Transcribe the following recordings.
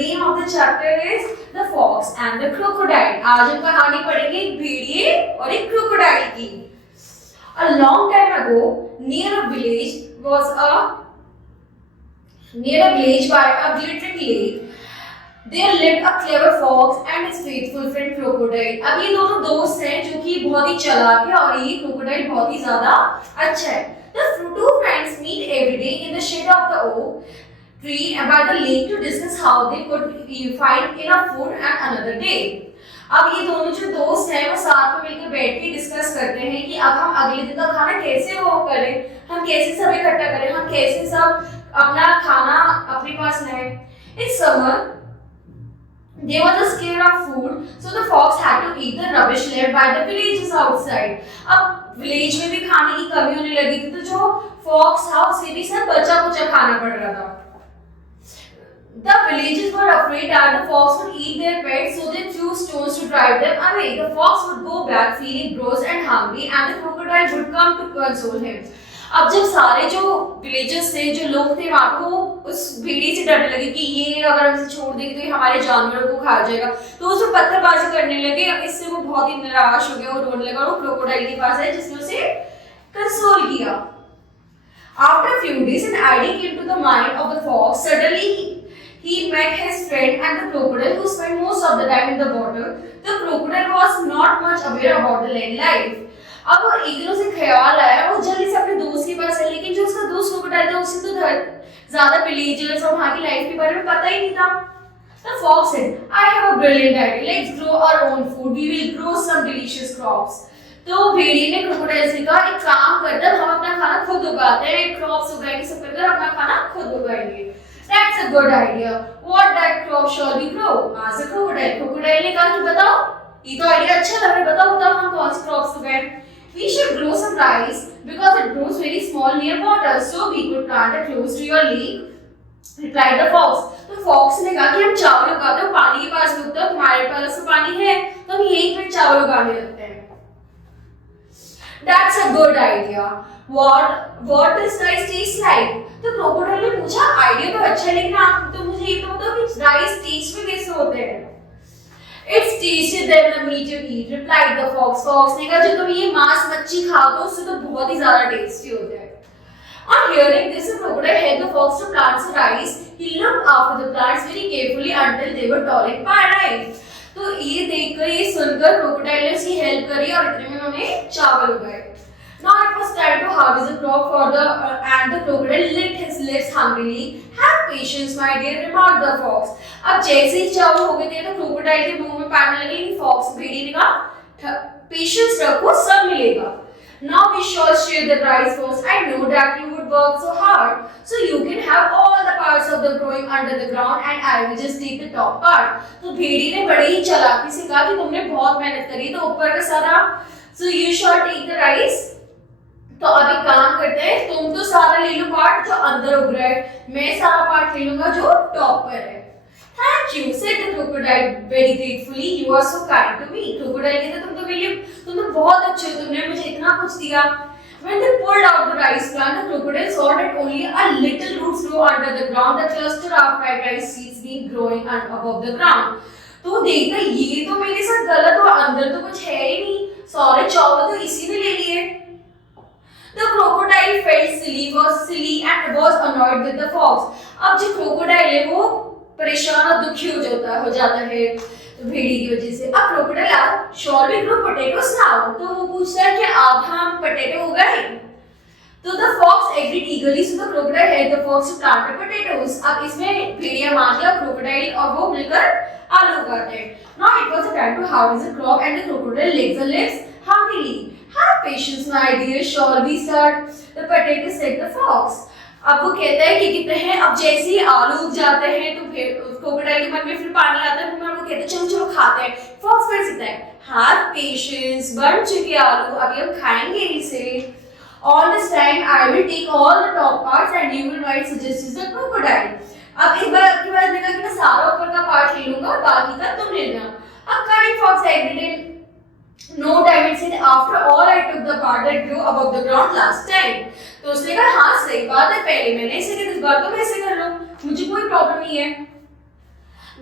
name of the chapter is The Fox and the Crocodile. आज हम कहानी पढ़ेंगे एक भेड़िए और एक crocodile की. A long time ago, near a village by a glittering lake, there lived a clever fox and his faithful friend crocodile. अब ये दोनों दोस्त हैं जो कि बहुत ही चालाक है और ये crocodile बहुत ही ज्यादा अच्छा है. The two friends meet every day in the shade of the oak tree by the lake to discuss how they could find enough food and another day. अब ये दोनों जो दोस्त हैं वो साथ में मिलकर बैठ के डिस्कस करते हैं कि अब हम अगले दिन का खाना कैसे वो करें, हम कैसे सब इकट्ठा करें, हम कैसे सब अपना खाना अपने पास लाएं. In summer there was a scare of food, so the fox had to eat the rubbish left by the villagers outside. अब विलेज में भी खाने की कमी होने लगी थी तो जो फॉक्स था उसे भी सब बचा कुचा खाना पड़ रहा था. The villagers were afraid that the fox would eat their pets, so they threw stones to drive them away. The fox would go back feeling gross and hungry, and the crocodile would come to console him. अब जब सारे जो villagers थे, जो लोग थे वहाँ पे, वो उस भेड़ी से डरने लगे कि ये अगर हम इसे छोड़ देंगे तो ये हमारे जानवरों को खा जाएगा. तो उसमें पत्थरबाजी करने लगे. इससे वो बहुत ही निराश हो गया, वो रोने लगा. वो क्रोकोडाइल के पास आया जिसने उसे कंसोल किया. After a few days, an idea came to the mind of the fox. Suddenly, he met his friend and the crocodile, who spent most of the time in the water. The crocodile was not much aware about the land life. अब एक दिन उसे ख्याल आया, वो जल्दी से अपने दोस्त के पास है, लेकिन जो उसका दोस्त क्रोकोडाइल था उसे तो ज्यादा विलेजर्स और वहाँ की लाइफ के बारे में पता ही नहीं था. The fox said, "I have a brilliant idea. Let's grow our own food. We will grow some delicious crops." तो भेड़िए ने क्रोकोडाइल से कहा, एक काम करते हैं, हम अपना खाना खुद उगाते हैं, क्रॉप्स उगाएंगे, सब करके अपना खाना खुद उगाएंगे. That's a good idea. What that crop shall we grow? Asked the crocodile. Crocodile ने कहा कि बताओ, ये तो आइडिया अच्छा लग रहा है, बताओ हम कौन से क्रॉप्स उगाएं. We should grow some rice because it grows very small near water, so we could plant it close to your lake. Replied the fox. तो fox ने कहा कि हम चावल उगाते हैं, पानी के पास उगता है, तुम्हारे पास तो पानी है, तो हम यहीं पे चावल उगाने लगते हैं. That's a good idea. What does rice taste like? तो क्रोकोडाइल ने पूछा, आइडिया तो अच्छा है, लेकिन आप तो मुझे ये तो बताओ कि राइस टेस्ट में कैसे होते हैं. It's tastier than the meat you eat, replied the fox. Fox ने कहा, जो तुम ये मांस मच्छी खाओ तो उससे तो बहुत ही ज्यादा टेस्टी होता है. On hearing this, the crocodile helped the fox to plant some rice. He looked after the plants very carefully until they were tall and ripe. तो ये देखकर, ये सुनकर क्रोकोडाइल ने उसकी हेल्प करी और इतने में उन्होंने चावल उगाए. Now it was time to harvest the crop and the crocodile licked his lips hungrily. Have patience, my dear, remarked the fox. अब जैसे ही चावल हो गए थे तो क्रोकोडाइल के मुंह में पानी लगे, लेकिन फॉक्स भेड़ी ने कहा, पेशेंस रखो, सब मिलेगा. Now we shall share the rice first. I know that you would work so hard, so you can have all the parts of the growing under the ground, and I will just take the top part. तो भेड़ी ने बड़े ही चालाकी से कहा कि तुमने बहुत मेहनत करी, तो ऊपर का सारा, so you shall take the rice. तो अभी काम करते हैं, तुम तो सारा ले लो पार्ट जो अंदर उग रहा है, मैं सारा पार्ट ले लूंगा जो टॉप पर है. Thank you, said the crocodile very gratefully. You are so kind to me. Crocodile कहते, तुम तो बहुत अच्छे हो, तुमने मुझे इतना कुछ दिया. When they pulled out the rice plant, the crocodile saw that only a little roots grow under the ground. The cluster of ripe rice seeds being growing above the ground. तो देखा, ये तो मेरे साथ गलत हुआ, अंदर तो कुछ है ही नहीं, सारे चावल तो इसी ने ले लिए. The crocodile felt silly and was annoyed with the fox. अब जो crocodile है वो परेशान और दुखी हो जाता है भेड़ी की वजह से. अब crocodile asked, "Shall we grow potatoes now?" तो वो पूछता है कि अब हम पोटैटो उगाएं. तो the fox agreed eagerly, so the crocodile helped the fox to plant the potatoes. अब इसमें भेड़िया मान लिया, क्रोकोडाइल और वो मिलकर आलू उगाते हैं. Now it was the time to harvest the crop, and the crocodile licked the lips hungrily. Have patience, my dear, shall we start the potatoes, said the fox. अब वो कहता है कि कितने हैं, अब जैसे ही आलू उग जाते हैं तो फिर क्रोकोडाइल के मन में फिर पानी आता है, फिर वो कहते हैं चलो खाते हैं. फॉक्स फिर कहता है, have patience, बन चुके आलू, अभी हम खाएंगे इसे. All this time I will take all the top parts and you will write suggestions the crocodile. अब एक बार आपके पास देखा कि मैं सारा ऊपर का पार्ट ले लूंगा और बाकी का तुम ले लेना. अब cunning fox agreed in no time and said, after all I took the part that grew above the ground last time. तो उसने कहा, हाँ सही बात है, पहले मैंने ऐसे किया, इस बार तो मैं ऐसे कर लूं, मुझे कोई प्रॉब्लम नहीं है.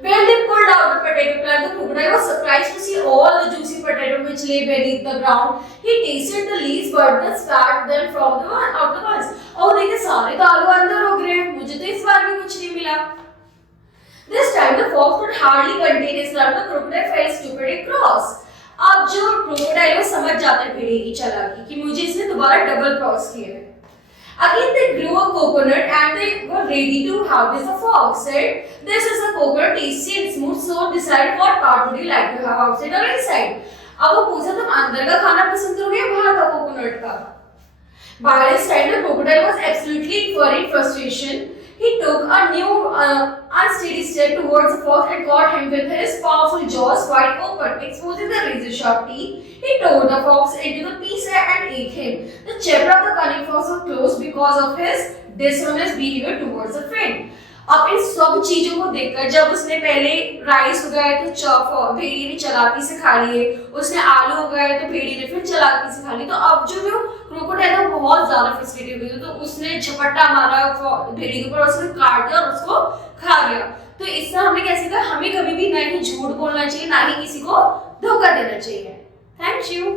When they pulled out the potato plant, the crocodile was surprised to see all the juicy potato which lay beneath the ground. He tasted the leaves, but the spat them from the one of the ones. और देखे सारे तो आलू अंदर हो गए, मुझे तो इस बार भी कुछ नहीं मिला. This time the fox could hardly contain his love. The crocodile felt stupid and cross. अब जो crocodile वो समझ जाता है भेड़िए की चालाकी कि मुझे इसने दोबारा डबल क्रॉस किया है. Again they grew a coconut and they were ready to have this. The fox said, "This is a coconut, tasty and smooth. So decide what part would you like to have, outside or inside?" अब वो पूछा तुम अंदर का खाना पसंद करोगे या बाहर का कोकोनट का? By this time the crocodile was absolutely in frustration. He took a new unsteady step towards the fox and caught him with his powerful jaws wide open, exposing the razor-sharp teeth. He tore the fox into the pieces and ate him. The chapter of the cunning fox was closed because of his dishonest behavior towards a friend. अब इन सब चीजों को देखकर जब उसने पहले rice उगाए तो भेड़िए ने चालाकी से खा लिए, उसने आलू उगाए तो भेड़िए ने फिर चालाकी से खा लिए, तो अब जो क्रोकोडाइल है वो बहुत ज्यादा फ्रस्ट्रेटेड हुई तो उसने झपट्टा मारा भेड़िए के ऊपर, उसने काट दिया और उसको खा गया. तो इससे हमने क्या सीखा, हमें कभी भी ना ही झूठ बोलना चाहिए ना ही किसी को धोखा देना चाहिए. Thank you.